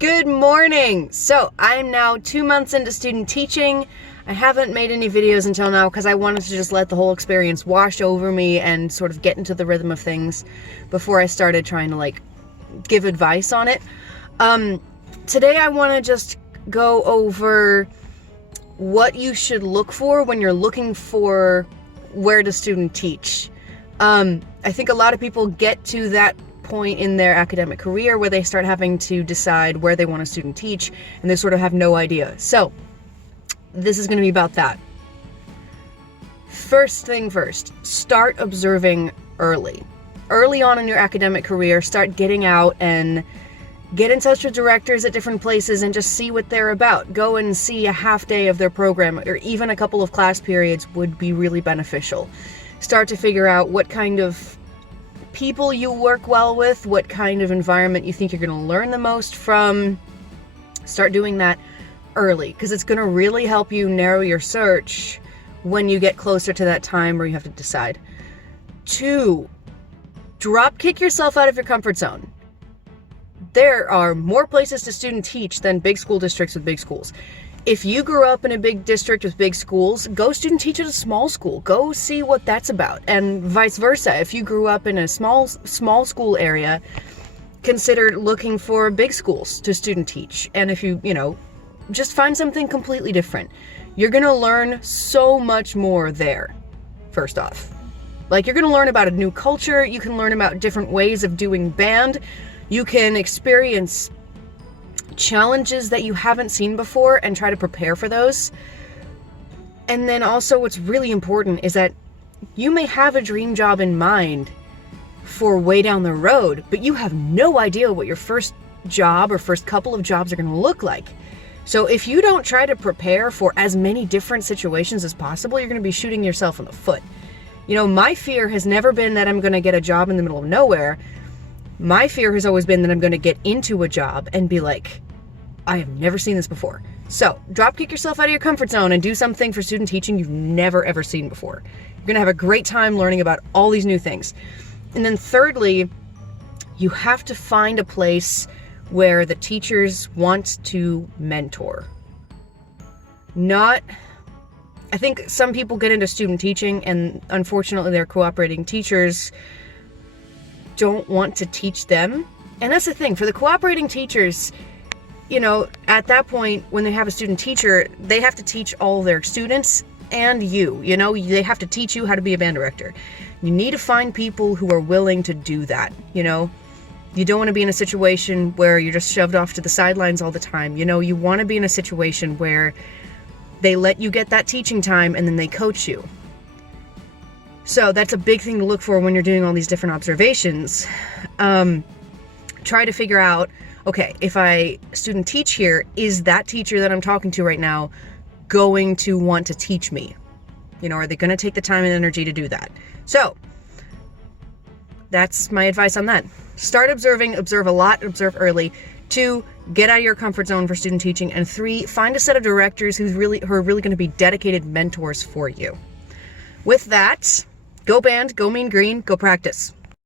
Good morning! So, I'm now 2 months into student teaching. I haven't made any videos until now because I wanted to just let the whole experience wash over me and sort of get into the rhythm of things before I started trying to give advice on it. Today I want to just go over what you should look for when you're looking for where to student teach. I think a lot of people get to that point in their academic career where they start having to decide where they want to student teach and they sort of have no idea. So this is going to be about that. First thing first, start observing early. Early on in your academic career, start getting out and get in touch with directors at different places and just see what they're about. Go and see a half day of their program or even a couple of class periods would be really beneficial. Start to figure out what kind of people you work well with, what kind of environment you think you're going to learn the most from. Start doing that early because it's going to really help you narrow your search when you get closer to that time where you have to decide. 2, drop kick yourself out of your comfort zone. There are more places to student teach than big school districts with big schools. If you grew up in a big district with big schools, go student teach at a small school. Go see what that's about. And vice versa. If you grew up in a small school area, consider looking for big schools to student teach. And if you just find something completely different. You're going to learn so much more there, first off. You're going to learn about a new culture. You can learn about different ways of doing band. You can experience challenges that you haven't seen before and try to prepare for those. And then also what's really important is that you may have a dream job in mind for way down the road, but you have no idea what your first job or first couple of jobs are going to look like. So if you don't try to prepare for as many different situations as possible, you're going to be shooting yourself in the foot. My fear has never been that I'm going to get a job in the middle of nowhere. My fear has always been that I'm going to get into a job and be like, I have never seen this before. So drop kick yourself out of your comfort zone and do something for student teaching you've never ever seen before. You're going to have a great time learning about all these new things. And then thirdly, you have to find a place where the teachers want to mentor. I think some people get into student teaching and unfortunately their cooperating teachers don't want to teach them. And that's the thing, for the cooperating teachers, at that point when they have a student teacher, they have to teach all their students and you, they have to teach you how to be a band director. You need to find people who are willing to do that, You don't want to be in a situation where you're just shoved off to the sidelines all the time. You want to be in a situation where they let you get that teaching time and then they coach you. So that's a big thing to look for when you're doing all these different observations. Try to figure out, okay, if I student teach here, is that teacher that I'm talking to right now going to want to teach me? Are they going to take the time and energy to do that? So that's my advice on that. Start observing, observe a lot, observe early. 2, get out of your comfort zone for student teaching. And 3, find a set of directors who are really going to be dedicated mentors for you. With that, go band, go mean green, go practice.